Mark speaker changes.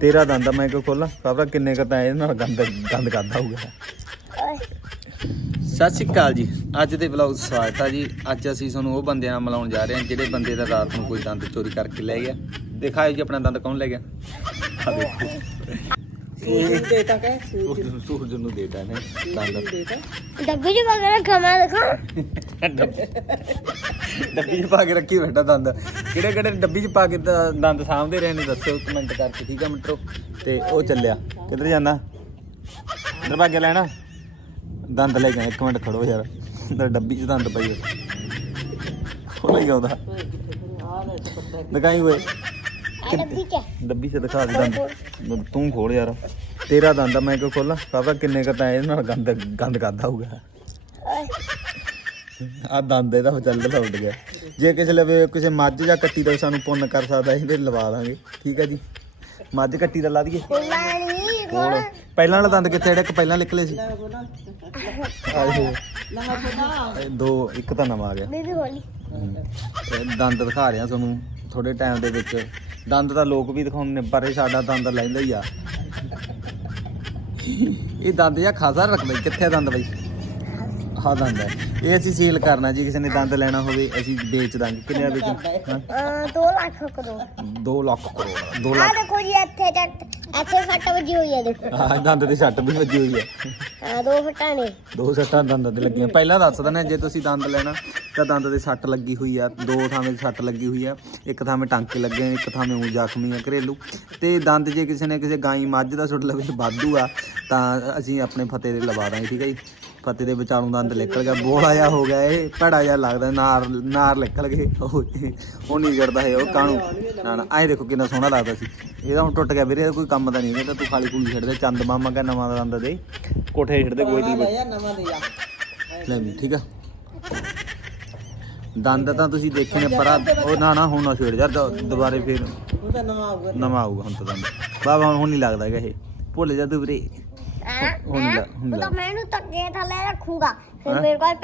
Speaker 1: ਤੇਰਾ ਦੰਦ ਆ, ਮੈਂ ਕਿਉਂ ਖੋਲਾਂ। ਖਬਰ ਕਿੰਨੇ ਕੁ ਤਾਂ ਇਹਦੇ ਨਾਲ ਗੰਦ ਗੰਦ ਕਰਦਾ ਹੋਊਗਾ। ਸਤਿ ਸ਼੍ਰੀ ਅਕਾਲ ਜੀ। ਅੱਜ ਦੇ ਵਲੌਗ ਸਵਾਗਤ ਆ ਜੀ। ਅੱਜ ਅਸੀਂ ਤੁਹਾਨੂੰ ਉਹ ਬੰਦਿਆਂ ਨਾਲ ਮਿਲਾਉਣ ਜਾ ਰਹੇ ਹਾਂ ਜਿਹੜੇ ਬੰਦੇ ਦਾ ਰਾਤ ਨੂੰ ਕੋਈ ਦੰਦ ਚੋਰੀ ਕਰਕੇ ਲੈ ਗਿਆ। ਦਿਖਾਓ ਜੀ ਆਪਣਾ ਦੰਦ ਕੌਣ ਲੈ ਗਿਆ? ਆ ਦੇਖੋ। ਇਹ
Speaker 2: ਦੇਤਾ ਕਹੇ
Speaker 1: ਸੂਰਜ ਨੂੰ ਸੂਰਜ ਨੂੰ ਦੇਤਾ ਨੇ ਦੰਦ।
Speaker 2: ਦੇਤਾ।
Speaker 3: ਡੱਬੀ ਚ ਵਗੈਰਾ ਖਮਾ ਦਿਖਾ।
Speaker 1: ਡੱਬੀ 'ਚ ਪਾ ਕੇ ਰੱਖੀ ਬੈਠਾ ਦੰਦ। ਕਿਹੜੇ ਕਿਹੜੇ ਡੱਬੀ 'ਚ ਪਾ ਕੇ ਦ- ਦੰਦ ਸਾਂਭਦੇ ਰਹੇ ਨੇ ਦੱਸਿਓ ਕਮੈਂਟ ਕਰਕੇ ਠੀਕ ਆ ਮਿੱਤਰੋ? ਤੇ ਉਹ ਚੱਲਿਆ। ਕਿੱਧਰ ਜਾਂਦਾ ਕੇ ਲੈਣਾ? ਦੰਦ ਲੈ ਕੇ ਆਇਆ, ਇੱਕ ਮਿੰਟ ਖੜੋ ਯਾਰ। ਅੰਦਰ ਡੱਬੀ 'ਚ ਦੰਦ ਪਈ ਹੋਈ ਉਹ ਨਹੀਂ ਆਉਂਦਾ। ਦਿਖਾਈ ਹੋਏ
Speaker 3: ਆ ਡੱਬੀ ਚ
Speaker 1: ਡੱਬੀ 'ਚ ਦਿਖਾ ਦੇ ਦੰਦ। ਤੂੰ ਖੋਲ ਯਾਰ। ਤੇਰਾ ਦੰਦ ਮੈਂ ਕਿਉਂ ਖੋਲਾਂ? ਖਬਰ ਕਿੰਨੇ ਕੁ ਤਾਂ ਇਹਦੇ ਨਾਲ ਗੰਦ ਗੰਦ ਕਰਦਾ ਹੋਊਗਾ। ਆ ਦੰਦ ਇਹਦਾ ਚੱਲ ਦਾ ਉੱਡ ਗਿਆ। ਜੇ ਕਿਸੇ ਲਵੇ ਕਿਸੇ ਮੱਝ ਜਾਂ ਕੱਟੀ ਦਾ ਸਾਨੂੰ ਪੁੰਨ ਕਰ ਸਕਦਾ ਇਹਦੇ ਲਵਾ ਦਾਂਗੇ। ਠੀਕ ਹੈ ਜੀ? ਮੱਝ ਕੱਟੀ ਦਾ ਲਾ ਦਈਏ। ਕੋਲ ਪਹਿਲਾਂ ਵਾਲਾ ਦੰਦ ਕਿੱਥੇ ਜਿਹੜਾ ਪਹਿਲਾਂ ਨਿਕਲੇ ਸੀ। ਦੋ ਇੱਕ ਤਾਂ ਨਵਾਂ ਆ ਗਿਆ। ਦੰਦ ਦਿਖਾ ਰਿਹਾ ਤੁਹਾਨੂੰ ਥੋੜੇ ਟਾਈਮ ਦੇ ਵਿੱਚ। ਦੰਦ ਤਾਂ ਲੋਕ ਵੀ ਦਿਖਾਉਂਦੇ ਨੇ ਪਰ ਇਹ ਸਾਡਾ ਦੰਦ ਲੈਂਦਾ ਹੀ ਆ। ਇਹ ਦੰਦ ਜਾਂ ਖਾਸਾ ਰੱਖਦਾ ਜੀ। ਕਿੱਥੇ ਦੰਦ ਬਈ? ਆਹ ਦੰਦ ਹੈ। ਇਹ ਅਸੀਂ ਸੇਲ ਕਰਨਾ ਜੀ ਕਿਸੇ ਨੇ ਦੰਦ ਲੈਣਾ ਹੋਵੇ ਅਸੀਂ ਵੇਚ ਦਾਂਗੇ। ਕਿੰਨੇ ਦਾ ਵੇਚ ਹਾਂ?
Speaker 3: 2 ਲੱਖ ਕਰੋ।
Speaker 1: 2 ਲੱਖ ਕਰੋੜ 2
Speaker 3: ਆ ਦੇਖੋ ਜੀ ਇੱਥੇ ਇੱਥੇ ਸੱਟ ਵੱਜੀ ਹੋਈ ਹੈ ਦੇਖੋ।
Speaker 1: ਆਹ ਦੰਦ ਤੇ ਛੱਟ ਵੀ ਵੱਜੀ ਹੋਈ ਹੈ
Speaker 3: ਆ ਦੋ ਫਟਾਂ
Speaker 1: ਦੋ ਸੱਟਾਂ ਦੰਦਾਂ ਤੇ ਲੱਗੀਆਂ। ਪਹਿਲਾਂ ਦੱਸ ਦਿੰਦੇ ਜੇ ਤੁਸੀਂ ਦੰਦ ਲੈਣਾ ਤਾਂ ਦੰਦ ਦੇ ਸੱਟ ਲੱਗੀ ਹੋਈ ਆ। ਦੋ ਥਾਵੇਂ ਸੱਟ ਲੱਗੀ ਹੋਈ ਆ। ਇੱਕ ਥਾਵੇਂ ਟਾਂਕੇ ਲੱਗੇ ਆ, ਇੱਕ ਥਾਵੇਂ ਉਹ ਜ਼ਖਮੀ ਆ ਘਰੇਲੂ। ਤੇ ਦੰਦ ਜੇ ਕਿਸੇ ਨੇ ਕਿਸੇ ਗਾਈ ਮੱਝ ਦਾ ਸੁੱਟ ਲਵੇ ਵਾਧੂ ਆ ਤਾਂ ਅਸੀਂ ਆਪਣੇ ਫਤਿਹ ਦੇ ਲਵਾ ਦਾਂਗੇ ਠੀਕ ਹੈ ਜੀ? ਫਤਿਹ ਦੇ ਵਿਚਾਲੋਂ ਦੰਦ ਨਿਕਲ ਗਿਆ ਬੋਲਾ ਜਿਹਾ ਹੋ ਗਿਆ ਇਹ ਭੜਾ ਜਿਹਾ ਲੱਗਦਾ ਨਾਰ ਨਾਰ ਨਿਕਲ ਗਏ ਉਹ ਉਹ ਨਹੀਂ ਜੜਦਾ ਹੈ ਉਹ ਕਾਣੂ। ਨਾ ਨਾ ਆਏ ਦੇਖੋ ਕਿੰਨਾ ਸੋਹਣਾ ਲੱਗਦਾ ਸੀ। ਇਹਦਾ ਹੁਣ ਟੁੱਟ ਗਿਆ ਵੀਰੇ ਇਹਦਾ ਕੋਈ ਕੰਮ ਦਾ ਨਹੀਂ ਇਹ ਤਾਂ ਤੂੰ ਖਾਲੀ ਖੂਲੀ ਛੱਡਦੇ ਚੰਦ ਮਾਮਾ ਕਾ ਨਵਾਂ ਦੰਦ ਦੇ। ਕੋਠੇ ਛੱਡਦੇ ਕੋਈ ਨਹੀਂ ਲੈ ਵੀ ਠੀਕ ਆ। ਦੰਦ ਤਾਂ ਤੁਸੀਂ ਦੇਖੇ ਨੇ ਪਰ ਉਹ ਨਾ ਨਾ ਹੁਣ ਨਾ ਛੇੜ ਯਾਰ ਦੁਬਾਰੇ ਫੇਰ
Speaker 2: ਉਹ ਤਾਂ ਨਵਾਂ ਆਊਗਾ।
Speaker 1: ਨਵਾਂ ਆਊਗਾ ਹੁਣ ਤਾਂ ਦੰਦ। ਬਾਬਾ ਹੁਣ ਨਹੀਂ ਲੱਗਦਾ ਹੈਗਾ ਇਹ। ਭੁੱਲ ਜਾ ਤੂੰ ਵੀਰੇ। ਹੁਣ ਲਾ- ਹੁਣ
Speaker 3: ਉਹ
Speaker 1: ਲਾ।
Speaker 3: ਤਾਂ ਮੈਨੂੰ ਥੱਲੇ ਰੱਖੂਗਾ ਫਿਰ ਮੇਰੇ ਕੋਲ